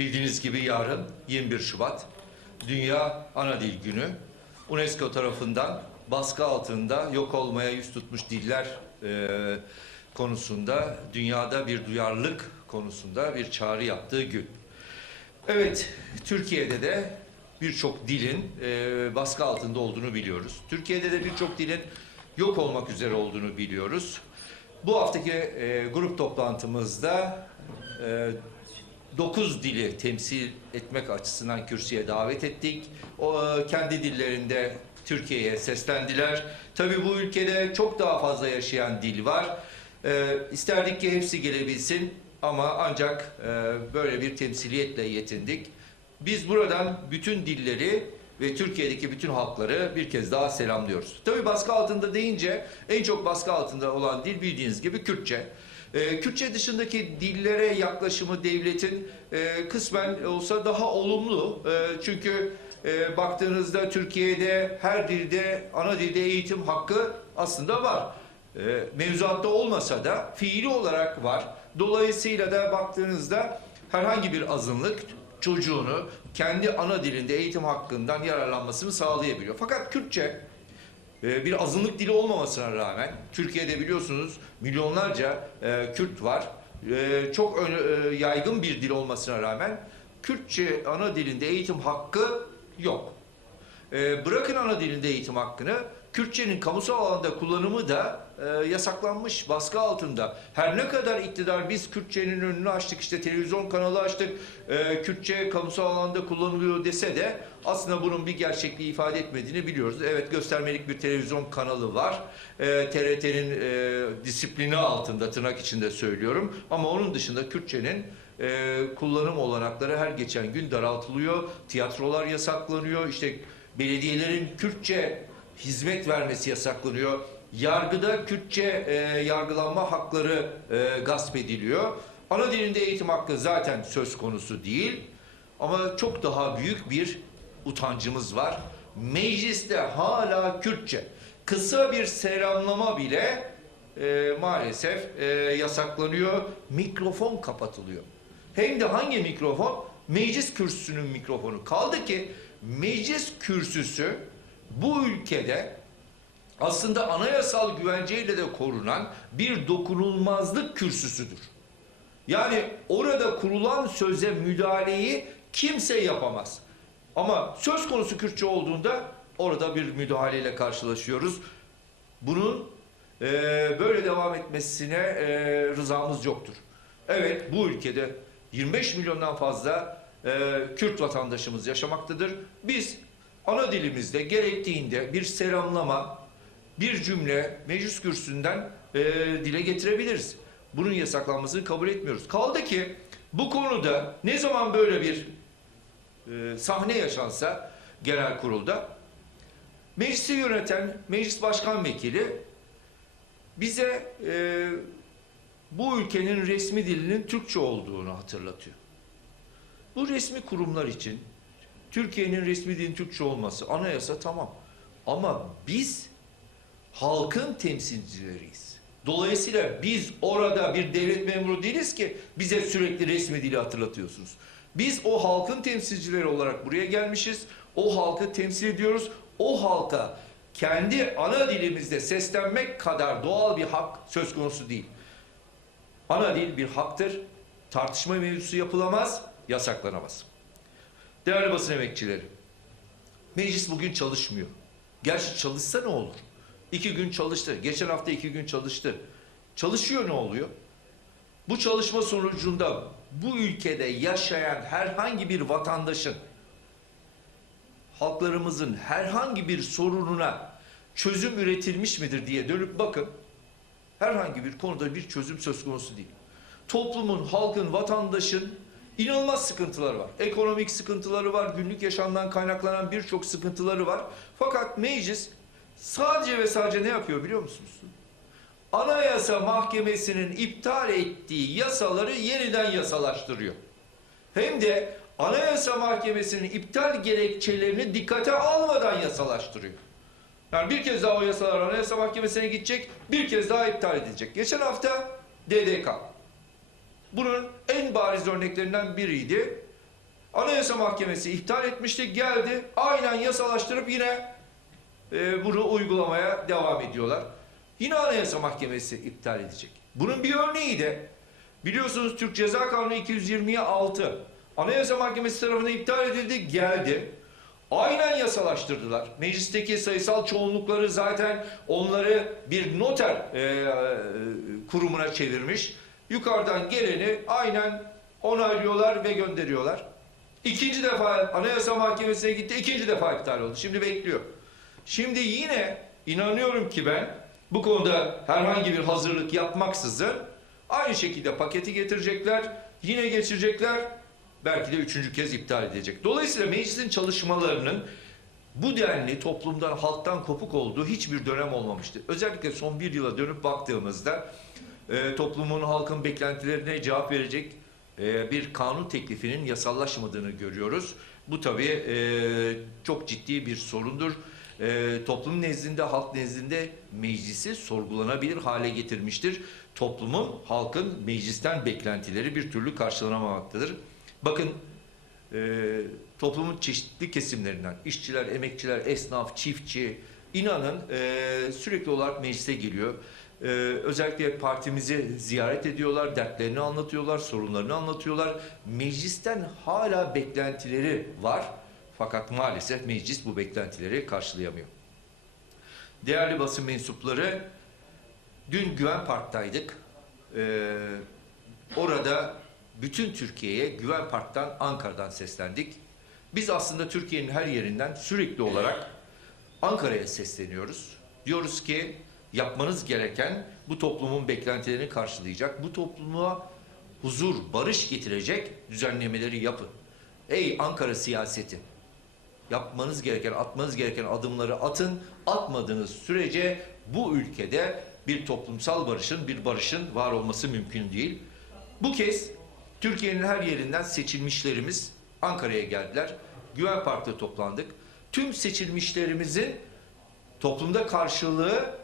Bildiğiniz gibi yarın 21 Şubat Dünya Ana Dil Günü. UNESCO tarafından baskı altında yok olmaya yüz tutmuş diller konusunda dünyada bir duyarlılık konusunda bir çağrı yaptığı gün. Evet, Türkiye'de de birçok dilin baskı altında olduğunu biliyoruz. Türkiye'de de birçok dilin yok olmak üzere olduğunu biliyoruz. Bu haftaki grup toplantımızda 9 dili temsil etmek açısından kürsüye davet ettik. Kendi dillerinde Türkiye'ye seslendiler. Tabii bu ülkede çok daha fazla yaşayan dil var. İsterdik ki hepsi gelebilsin ama ancak böyle bir temsiliyetle yetindik. Biz buradan bütün dilleri ve Türkiye'deki bütün halkları bir kez daha selamlıyoruz. Tabii baskı altında deyince en çok baskı altında olan dil bildiğiniz gibi Kürtçe. Kürtçe dışındaki dillere yaklaşımı devletin kısmen olsa daha olumlu. Çünkü baktığınızda Türkiye'de her dilde, ana dilde eğitim hakkı aslında var. Mevzuatta olmasa da fiili olarak var. Dolayısıyla da baktığınızda herhangi bir azınlık çocuğunu kendi ana dilinde eğitim hakkından yararlanmasını sağlayabiliyor. Fakat Kürtçe bir azınlık dili olmamasına rağmen Türkiye'de biliyorsunuz milyonlarca Kürt var. Çok yaygın bir dil olmasına rağmen Kürtçe ana dilinde eğitim hakkı yok. Bırakın ana dilinde eğitim hakkını, Kürtçenin kamusal alanda kullanımı da yasaklanmış, baskı altında. Her ne kadar iktidar biz Kürtçenin önünü açtık, işte televizyon kanalı açtık, Kürtçe kamusal alanda kullanılıyor dese de aslında bunun bir gerçekliği ifade etmediğini biliyoruz. Evet, göstermelik bir televizyon kanalı var. TRT'nin disiplini altında, tırnak içinde söylüyorum. Ama onun dışında Kürtçenin kullanım olanakları her geçen gün daraltılıyor. Tiyatrolar yasaklanıyor. İşte belediyelerin Kürtçe hizmet vermesi yasaklanıyor. Yargıda Kürtçe yargılanma hakları gasp ediliyor. Ana dilinde eğitim hakkı zaten söz konusu değil. Ama çok daha büyük bir utancımız var. Mecliste hala Kürtçe. Kısa bir selamlama bile maalesef yasaklanıyor. Mikrofon kapatılıyor. Hem de hangi mikrofon? Meclis kürsüsünün mikrofonu. Kaldı ki meclis kürsüsü bu ülkede aslında anayasal güvenceyle de korunan bir dokunulmazlık kürsüsüdür. Yani orada kurulan söze müdahaleyi kimse yapamaz. Ama söz konusu Kürtçe olduğunda orada bir müdahaleyle karşılaşıyoruz. Bunun böyle devam etmesine rızamız yoktur. Evet, bu ülkede 25 milyondan fazla Kürt vatandaşımız yaşamaktadır. Biz ana dilimizde gerektiğinde bir selamlama, bir cümle meclis kürsüsünden dile getirebiliriz. Bunun yasaklanmasını kabul etmiyoruz. Kaldı ki bu konuda ne zaman böyle bir sahne yaşansa genel kurulda meclisi yöneten meclis başkan vekili bize bu ülkenin resmi dilinin Türkçe olduğunu hatırlatıyor. Bu resmi kurumlar için Türkiye'nin resmi dilinin Türkçe olması anayasa tamam. Ama biz halkın temsilcileriyiz. Dolayısıyla biz orada bir devlet memuru değiliz ki bize sürekli resmi dili hatırlatıyorsunuz. Biz o halkın temsilcileri olarak buraya gelmişiz. O halkı temsil ediyoruz. O halka kendi ana dilimizde seslenmek kadar doğal bir hak söz konusu değil. Ana dil bir haktır. Tartışma mevzusu yapılamaz, yasaklanamaz. Değerli basın emekçileri, meclis bugün çalışmıyor. Gerçi çalışsa ne olur? 2 gün çalıştı. Geçen hafta 2 gün çalıştı. Çalışıyor, ne oluyor? Bu çalışma sonucunda bu ülkede yaşayan herhangi bir vatandaşın, halklarımızın herhangi bir sorununa çözüm üretilmiş midir diye dönüp bakın. Herhangi bir konuda bir çözüm söz konusu değil. Toplumun, halkın, vatandaşın İnanılmaz sıkıntıları var. Ekonomik sıkıntıları var, günlük yaşamdan kaynaklanan birçok sıkıntıları var. Fakat meclis sadece ve sadece ne yapıyor biliyor musunuz? Anayasa Mahkemesi'nin iptal ettiği yasaları yeniden yasalaştırıyor. Hem de Anayasa Mahkemesi'nin iptal gerekçelerini dikkate almadan yasalaştırıyor. Yani bir kez daha o yasalar Anayasa Mahkemesi'ne gidecek, bir kez daha iptal edilecek. Geçen hafta DDK. Bunun en bariz örneklerinden biriydi. Anayasa Mahkemesi iptal etmişti, geldi aynen yasalaştırıp yine bunu uygulamaya devam ediyorlar. Yine Anayasa Mahkemesi iptal edecek. Bunun bir örneği de biliyorsunuz Türk Ceza Kanunu 220'ye 6 Anayasa Mahkemesi tarafından iptal edildi, geldi. Aynen yasalaştırdılar. Meclisteki sayısal çoğunlukları zaten onları bir noter kurumuna çevirmiş. Yukarıdan geleni aynen onaylıyorlar ve gönderiyorlar. İkinci defa Anayasa Mahkemesi'ne gitti, ikinci defa iptal oldu. Şimdi bekliyor. Şimdi yine inanıyorum ki ben bu konuda herhangi bir hazırlık yapmaksızın aynı şekilde paketi getirecekler, yine geçirecekler, belki de üçüncü kez iptal edecek. Dolayısıyla meclisin çalışmalarının bu denli toplumdan, halktan kopuk olduğu hiçbir dönem olmamıştı. Özellikle son bir yıla dönüp baktığımızda toplumun, halkın beklentilerine cevap verecek bir kanun teklifinin yasallaşmadığını görüyoruz. Bu tabii çok ciddi bir sorundur. Toplum nezdinde, halk nezdinde meclisi sorgulanabilir hale getirmiştir. Toplumun, halkın meclisten beklentileri bir türlü karşılanamamaktadır. Bakın toplumun çeşitli kesimlerinden, işçiler, emekçiler, esnaf, çiftçi, inanın sürekli olarak meclise geliyor. Özellikle partimizi ziyaret ediyorlar, dertlerini anlatıyorlar, sorunlarını anlatıyorlar. Meclisten hala beklentileri var. Fakat maalesef meclis bu beklentileri karşılayamıyor. Değerli basın mensupları, dün Güven Park'taydık. Orada bütün Türkiye'ye Güven Park'tan, Ankara'dan seslendik. Biz aslında Türkiye'nin her yerinden sürekli olarak Ankara'ya sesleniyoruz. Diyoruz ki yapmanız gereken bu toplumun beklentilerini karşılayacak, bu topluma huzur, barış getirecek düzenlemeleri yapın. Ey Ankara siyaseti! Yapmanız gereken, atmanız gereken adımları atın. Atmadığınız sürece bu ülkede bir toplumsal barışın, bir barışın var olması mümkün değil. Bu kez Türkiye'nin her yerinden seçilmişlerimiz Ankara'ya geldiler. Güven Park'ta toplandık. Tüm seçilmişlerimizin toplumda karşılığı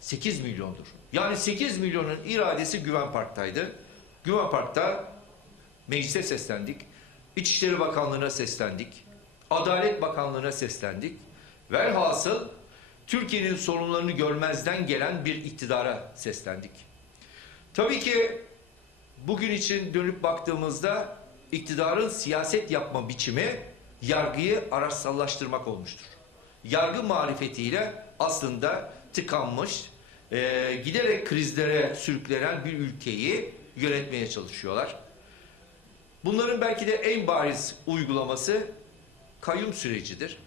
8 milyondur. Yani 8 milyonun iradesi Güven Park'taydı. Güven Park'ta meclise seslendik. İçişleri Bakanlığı'na seslendik. Adalet Bakanlığı'na seslendik. Velhasıl Türkiye'nin sorunlarını görmezden gelen bir iktidara seslendik. Tabii ki bugün için dönüp baktığımızda iktidarın siyaset yapma biçimi yargıyı araçsallaştırmak olmuştur. Yargı marifetiyle aslında tıkanmış, giderek krizlere sürüklenen bir ülkeyi yönetmeye çalışıyorlar. Bunların belki de en bariz uygulaması kayyum sürecidir.